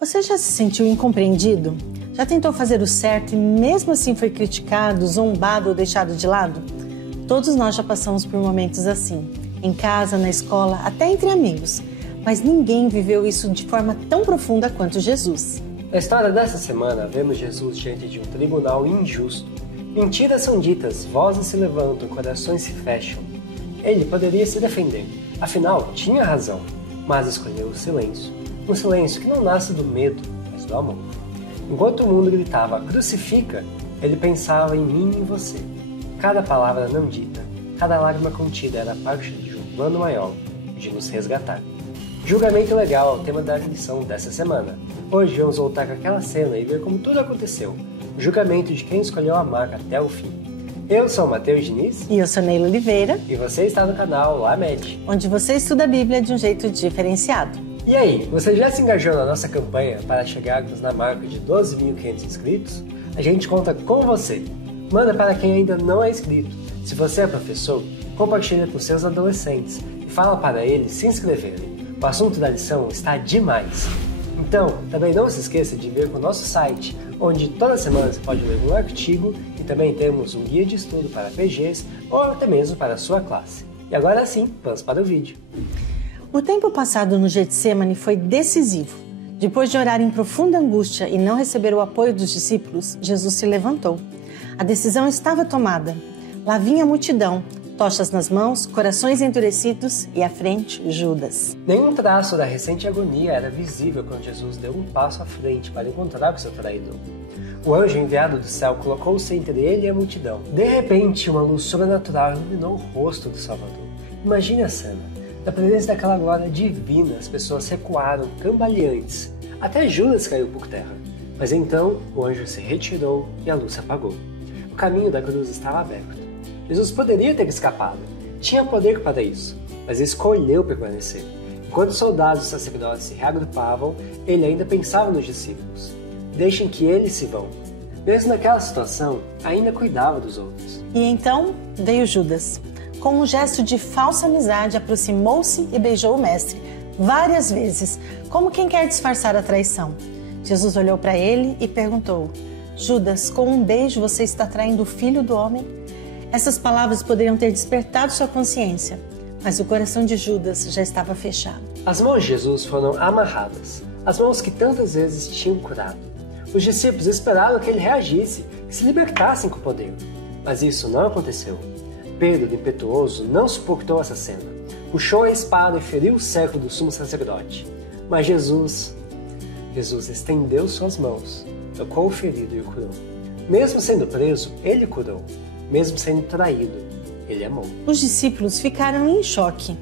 Você já se sentiu incompreendido? Já tentou fazer o certo e mesmo assim foi criticado, zombado ou deixado de lado? Todos nós já passamos por momentos assim, em casa, na escola, até entre amigos. Mas ninguém viveu isso de forma tão profunda quanto Jesus. Na história dessa semana, vemos Jesus diante de um tribunal injusto. Mentiras são ditas, vozes se levantam, corações se fecham. Ele poderia se defender, afinal, tinha razão, mas escolheu o silêncio. Um silêncio que não nasce do medo, mas do amor. Enquanto o mundo gritava, crucifica, ele pensava em mim e em você. Cada palavra não dita, cada lágrima contida era parte de um plano maior, de nos resgatar. Julgamento legal é o tema da lição dessa semana. Hoje vamos voltar com aquela cena e ver como tudo aconteceu. O julgamento de quem escolheu amar até o fim. Eu sou o Matheus Diniz. E eu sou Neila Oliveira. E você está no canal LaMed, onde você estuda a Bíblia de um jeito diferenciado. E aí, você já se engajou na nossa campanha para chegarmos na marca de 12.500 inscritos? A gente conta com você. Manda para quem ainda não é inscrito. Se você é professor, compartilha com seus adolescentes e fala para eles se inscreverem. O assunto da lição está demais. Então, também não se esqueça de vir para o nosso site, onde toda semana você pode ler um artigo e também temos um guia de estudo para PGs ou até mesmo para a sua classe. E agora sim, vamos para o vídeo. O tempo passado no Getsêmani foi decisivo. Depois de orar em profunda angústia e não receber o apoio dos discípulos, Jesus se levantou. A decisão estava tomada. Lá vinha a multidão, tochas nas mãos, corações endurecidos e à frente, Judas. Nenhum traço da recente agonia era visível quando Jesus deu um passo à frente para encontrar com seu traidor. O anjo enviado do céu colocou-se entre ele e a multidão. De repente, uma luz sobrenatural iluminou o rosto do Salvador. Imagine a cena. Na presença daquela glória divina, as pessoas recuaram, cambaleantes. Até Judas caiu por terra. Mas então, o anjo se retirou e a luz se apagou. O caminho da cruz estava aberto. Jesus poderia ter escapado. Tinha poder para isso, mas escolheu permanecer. Enquanto os soldados e sacerdotes se reagrupavam, ele ainda pensava nos discípulos. Deixem que eles se vão. Mesmo naquela situação, ainda cuidava dos outros. E então veio Judas. Com um gesto de falsa amizade, aproximou-se e beijou o mestre, várias vezes, como quem quer disfarçar a traição. Jesus olhou para ele e perguntou: Judas, com um beijo você está traindo o filho do homem? Essas palavras poderiam ter despertado sua consciência, mas o coração de Judas já estava fechado. As mãos de Jesus foram amarradas, as mãos que tantas vezes tinham curado. Os discípulos esperaram que ele reagisse, que se libertassem com o poder. Mas isso não aconteceu. Pedro, impetuoso, não suportou essa cena. Puxou a espada e feriu o cerco do sumo sacerdote. Mas Jesus estendeu suas mãos, tocou o ferido e o curou. Mesmo sendo preso, ele curou. Mesmo sendo traído, ele amou. Os discípulos ficaram em choque.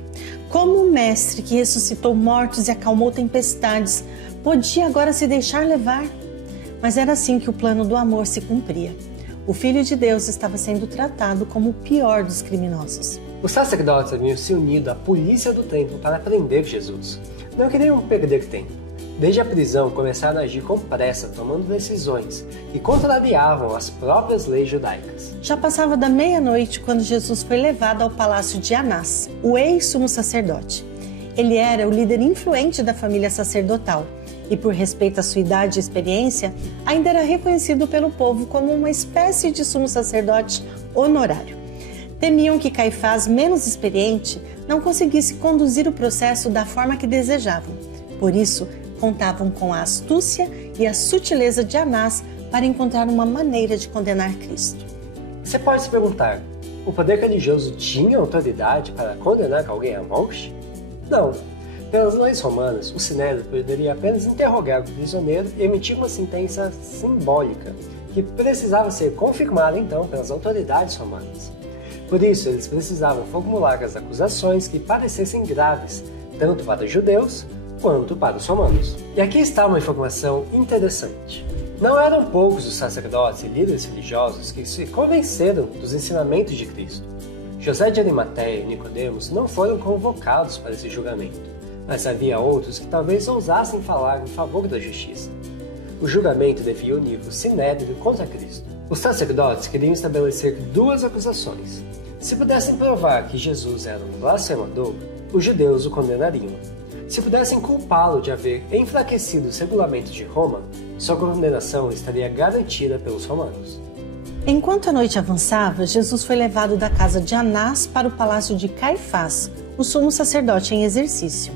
Como o mestre que ressuscitou mortos e acalmou tempestades podia agora se deixar levar? Mas era assim que o plano do amor se cumpria. O Filho de Deus estava sendo tratado como o pior dos criminosos. Os sacerdotes haviam se unido à polícia do templo para prender Jesus. Não queriam perder tempo. Desde a prisão, começaram a agir com pressa, tomando decisões que contrariavam as próprias leis judaicas. Já passava da meia-noite quando Jesus foi levado ao palácio de Anás, o ex-sumo sacerdote. Ele era o líder influente da família sacerdotal e, por respeito à sua idade e experiência, ainda era reconhecido pelo povo como uma espécie de sumo sacerdote honorário. Temiam que Caifás, menos experiente, não conseguisse conduzir o processo da forma que desejavam. Por isso, contavam com a astúcia e a sutileza de Anás para encontrar uma maneira de condenar Cristo. Você pode se perguntar, o poder religioso tinha autoridade para condenar alguém à morte? Não. Pelas leis romanas, o Sinédrio poderia apenas interrogar o prisioneiro e emitir uma sentença simbólica, que precisava ser confirmada então pelas autoridades romanas. Por isso, eles precisavam formular as acusações que parecessem graves, tanto para os judeus quanto para os romanos. E aqui está uma informação interessante. Não eram poucos os sacerdotes e líderes religiosos que se convenceram dos ensinamentos de Cristo. José de Arimateia e Nicodemos não foram convocados para esse julgamento, mas havia outros que talvez ousassem falar em favor da justiça. O julgamento devia unir o Sinédrio contra Cristo. Os sacerdotes queriam estabelecer duas acusações. Se pudessem provar que Jesus era um blasfemador, os judeus o condenariam. Se pudessem culpá-lo de haver enfraquecido os regulamentos de Roma, sua condenação estaria garantida pelos romanos. Enquanto a noite avançava, Jesus foi levado da casa de Anás para o palácio de Caifás, o sumo sacerdote em exercício.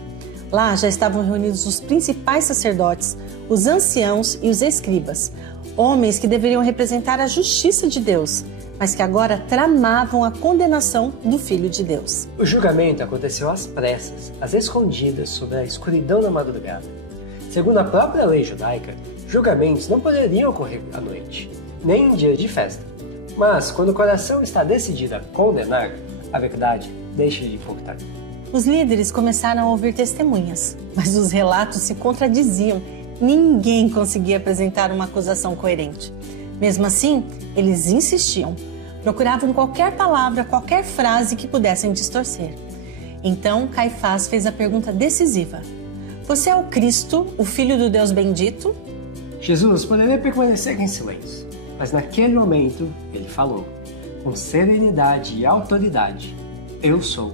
Lá já estavam reunidos os principais sacerdotes, os anciãos e os escribas, homens que deveriam representar a justiça de Deus, mas que agora tramavam a condenação do Filho de Deus. O julgamento aconteceu às pressas, às escondidas, sob a escuridão da madrugada. Segundo a própria lei judaica, julgamentos não poderiam ocorrer à noite, nem em dias de festa. Mas, quando o coração está decidido a condenar, a verdade deixa de importar. Os líderes começaram a ouvir testemunhas, mas os relatos se contradiziam. Ninguém conseguia apresentar uma acusação coerente. Mesmo assim, eles insistiam. Procuravam qualquer palavra, qualquer frase que pudessem distorcer. Então, Caifás fez a pergunta decisiva: você é o Cristo, o Filho do Deus bendito? Jesus poderia permanecer em silêncio, mas naquele momento ele falou, com serenidade e autoridade: eu sou.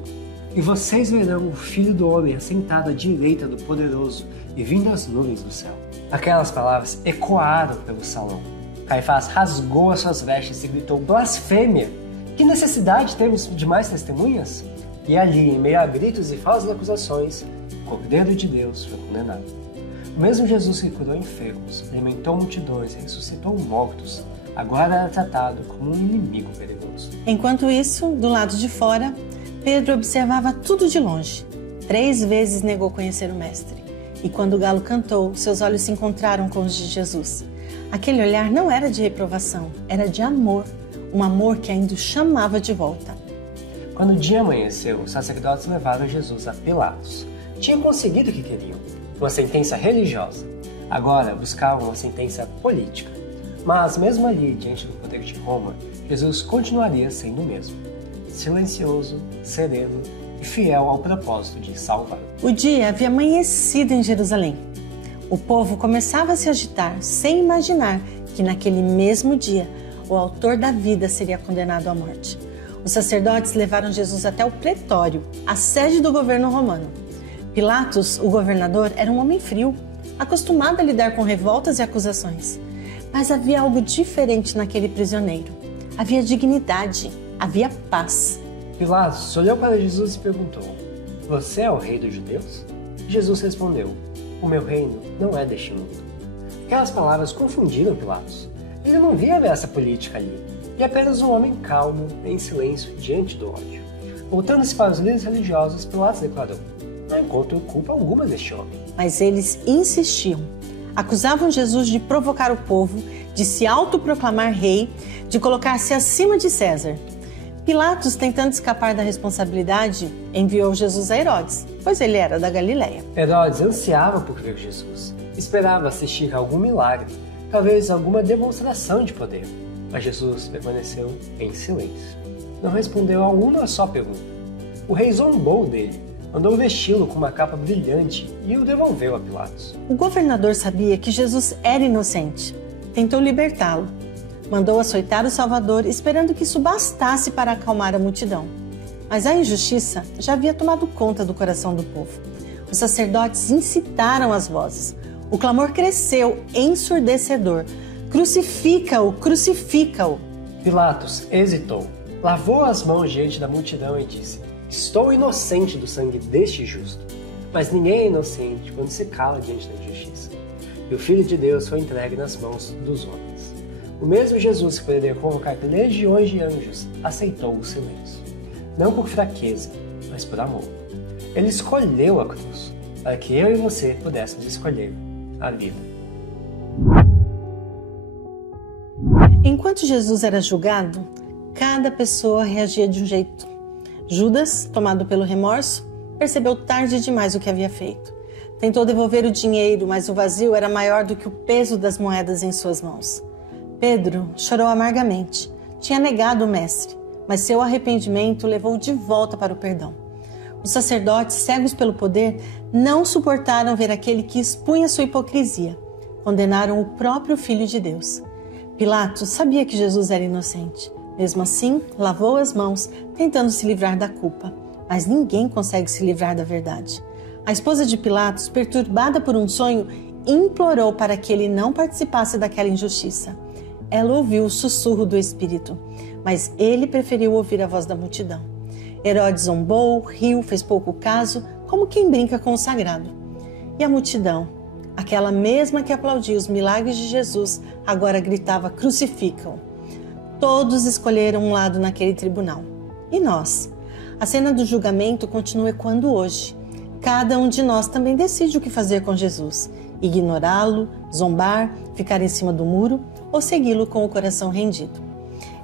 E vocês verão o Filho do Homem assentado à direita do Poderoso e vindo às nuvens do céu. Aquelas palavras ecoaram pelo salão. Caifás rasgou as suas vestes e gritou: blasfêmia! Que necessidade temos de mais testemunhas? E ali, em meio a gritos e falsas acusações, o Cordeiro de Deus foi condenado. O mesmo Jesus que curou enfermos, alimentou multidões e ressuscitou mortos, agora era tratado como um inimigo perigoso. Enquanto isso, do lado de fora, Pedro observava tudo de longe. 3 vezes negou conhecer o Mestre. E quando o galo cantou, seus olhos se encontraram com os de Jesus. Aquele olhar não era de reprovação, era de amor. Um amor que ainda o chamava de volta. Quando o dia amanheceu, os sacerdotes levaram Jesus a Pilatos. Tinham conseguido o que queriam, uma sentença religiosa. Agora buscavam uma sentença política. Mas mesmo ali, diante do poder de Roma, Jesus continuaria sendo o mesmo. Silencioso, sereno e fiel ao propósito de salvar. O dia havia amanhecido em Jerusalém. O povo começava a se agitar, sem imaginar que naquele mesmo dia o autor da vida seria condenado à morte. Os sacerdotes levaram Jesus até o pretório, a sede do governo romano. Pilatos, o governador, era um homem frio, acostumado a lidar com revoltas e acusações. Mas havia algo diferente naquele prisioneiro. Havia dignidade, havia paz. Pilatos olhou para Jesus e perguntou: você é o rei dos judeus? Jesus respondeu: o meu reino não é deste mundo. Aquelas palavras confundiram Pilatos. Ele não via ameaça política ali, e apenas um homem calmo, em silêncio, diante do ódio. Voltando-se para os líderes religiosos, Pilatos declarou: não encontro culpa alguma neste homem. Mas eles insistiam. Acusavam Jesus de provocar o povo, de se autoproclamar rei, de colocar-se acima de César. Pilatos, tentando escapar da responsabilidade, enviou Jesus a Herodes, pois ele era da Galileia. Herodes ansiava por ver Jesus, esperava assistir a algum milagre, talvez alguma demonstração de poder. Mas Jesus permaneceu em silêncio. Não respondeu a uma só pergunta. O rei zombou dele, mandou vesti-lo com uma capa brilhante e o devolveu a Pilatos. O governador sabia que Jesus era inocente. Tentou libertá-lo. Mandou açoitar o Salvador, esperando que isso bastasse para acalmar a multidão. Mas a injustiça já havia tomado conta do coração do povo. Os sacerdotes incitaram as vozes. O clamor cresceu, ensurdecedor. Crucifica-o, crucifica-o. Pilatos hesitou, lavou as mãos diante da multidão e disse: estou inocente do sangue deste justo. Mas ninguém é inocente quando se cala diante da injustiça. E o Filho de Deus foi entregue nas mãos dos homens. O mesmo Jesus que poderia convocar legiões de anjos aceitou o silêncio. Não por fraqueza, mas por amor. Ele escolheu a cruz, para que eu e você pudéssemos escolher a vida. Enquanto Jesus era julgado, cada pessoa reagia de um jeito. Judas, tomado pelo remorso, percebeu tarde demais o que havia feito. Tentou devolver o dinheiro, mas o vazio era maior do que o peso das moedas em suas mãos. Pedro chorou amargamente. Tinha negado o mestre, mas seu arrependimento o levou de volta para o perdão. Os sacerdotes, cegos pelo poder, não suportaram ver aquele que expunha sua hipocrisia. Condenaram o próprio Filho de Deus. Pilatos sabia que Jesus era inocente. Mesmo assim, lavou as mãos, tentando se livrar da culpa. Mas ninguém consegue se livrar da verdade. A esposa de Pilatos, perturbada por um sonho, implorou para que ele não participasse daquela injustiça. Ela ouviu o sussurro do Espírito, mas ele preferiu ouvir a voz da multidão. Herodes zombou, riu, fez pouco caso, como quem brinca com o sagrado. E a multidão, aquela mesma que aplaudia os milagres de Jesus, agora gritava: crucificam! Todos escolheram um lado naquele tribunal. E nós? A cena do julgamento continua ecoando hoje. Cada um de nós também decide o que fazer com Jesus: ignorá-lo, zombar, ficar em cima do muro ou segui-lo com o coração rendido.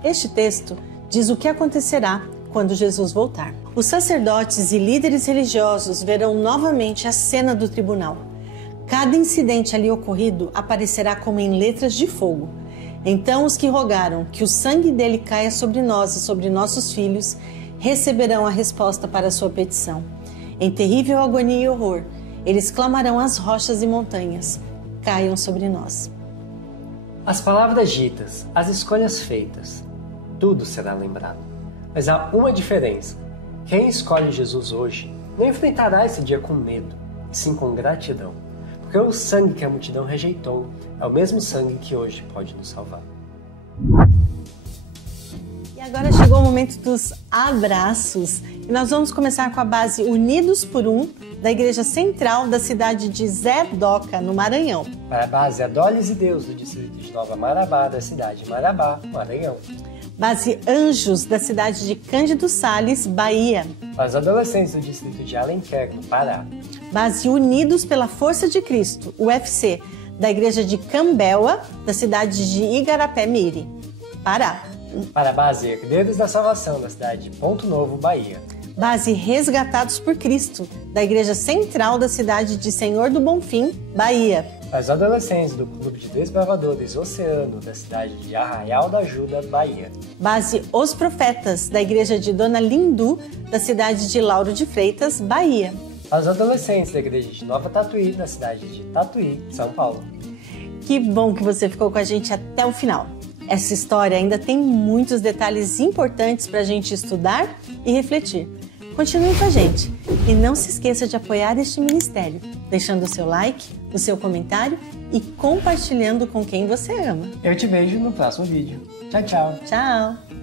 Este texto diz o que acontecerá quando Jesus voltar. Os sacerdotes e líderes religiosos verão novamente a cena do tribunal. Cada incidente ali ocorrido aparecerá como em letras de fogo. Então os que rogaram que o sangue dele caia sobre nós e sobre nossos filhos receberão a resposta para a sua petição. Em terrível agonia e horror, eles clamarão às rochas e montanhas: caiam sobre nós. As palavras ditas, as escolhas feitas, tudo será lembrado. Mas há uma diferença. Quem escolhe Jesus hoje não enfrentará esse dia com medo, e sim com gratidão. Porque o sangue que a multidão rejeitou é o mesmo sangue que hoje pode nos salvar. E agora chegou o momento dos abraços. E nós vamos começar com a base Unidos por Um, da Igreja Central da cidade de Zé Doca, no Maranhão. Para a base Adoles e Deus, do distrito de Nova Marabá, da cidade de Marabá, Maranhão. Base Anjos, da cidade de Cândido Sales, Bahia. Para os adolescentes do distrito de Alenquer, no Pará. Base Unidos pela Força de Cristo, UFC, da Igreja de Cambéua, da cidade de Igarapé-Miri, Pará. Para a base Herdeiros da Salvação, da cidade de Ponto Novo, Bahia. Base Resgatados por Cristo, da Igreja Central da cidade de Senhor do Bonfim, Bahia. Para os adolescentes do Clube de Desbravadores Oceano, da cidade de Arraial da Ajuda, Bahia. Base Os Profetas, da Igreja de Dona Lindu, da cidade de Lauro de Freitas, Bahia. Para os adolescentes da Igreja de Nova Tatuí, da cidade de Tatuí, São Paulo. Que bom que você ficou com a gente até o final. Essa história ainda tem muitos detalhes importantes para a gente estudar e refletir. Continue com a gente e não se esqueça de apoiar este ministério, deixando o seu like, o seu comentário e compartilhando com quem você ama. Eu te vejo no próximo vídeo. Tchau, tchau. Tchau!